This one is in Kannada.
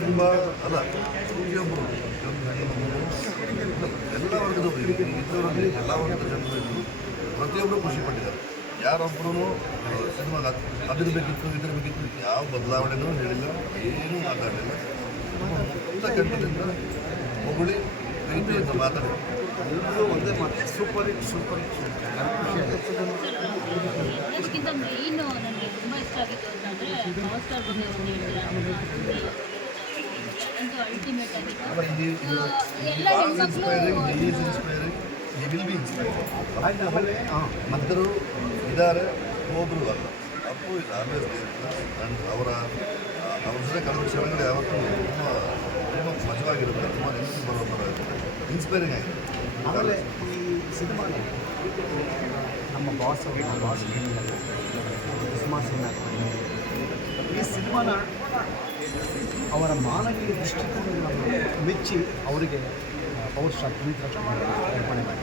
ತುಂಬ ಅಲ್ಲ ಎಲ್ಲ ವರ್ಗದವರು ಇದ್ದವರಲ್ಲಿ ಎಲ್ಲ ವರ್ಗದ ಜನರು ಇದ್ದರು ಪ್ರತಿಯೊಬ್ಬರು ಖುಷಿ ಪಟ್ಟಿದ್ದಾರೆ. ಯಾರೊಬ್ಬರೂ ಸಿನಿಮಾಗ ಅದಿರಬೇಕಿತ್ತು, ಇದಿರಬೇಕಿತ್ತು, ಯಾವ ಬದಲಾವಣೆನೂ ಹೇಳಿಲ್ಲ, ಏನೂ ಮಾತಾಡಲಿಲ್ಲ. ಎಲ್ಲ ಕಂಡದಿಂದ ಹೊಗಳಿ ಪ್ರೀತಿಯಿಂದ ಮಾತಾಡಿ. ಎಲ್ಲರೂ ಒಂದೇ ಮಾತು, ಸೂಪರ್ ಸೂಪರ್ ಹಿಟ್. ಎಲ್ಲ ಹೆಣ್ಮಕ್ಳು ಮತ್ತರು ಇದ್ದಾರೆ ಒಬ್ಬರು ಅಲ್ಲ ಅಪ್ಪು ಇಸ್ ಆಲ್ವೇಸ್ ಆ್ಯಂಡ್ ಅವರ ಅವ್ರ ಜೊತೆ ಕಳೆದ ಕ್ಷಣಗಳು ಯಾವತ್ತೂ ತುಂಬ ತುಂಬ ಮಜವಾಗಿರುತ್ತೆ ತುಂಬ ನೆನಪು ಬರೋ ಥರ ಇನ್ಸ್ಪೈರಿಂಗ್ ಆಗಿದೆ ಆಮೇಲೆ ಈ ಸಿನಿಮಾ ನಮ್ಮ ಬಾಸ್ ಬಾಸ್ ಸಿನಿಮಾ ಸಿನಿಮಾ ಸಿನಿಮಾನ ಅವರ ಮಾನವೀಯ ದೃಷ್ಟಿಕೋನವನ್ನು ಮೆಚ್ಚಿ ಅವರಿಗೆ ಪವರ್ ಸ್ಟಾರ್ ಪುನೀತ್ ರಾಜ್ಕುಮಾರ್ ಅರ್ಪಣೆ ಮಾಡಿ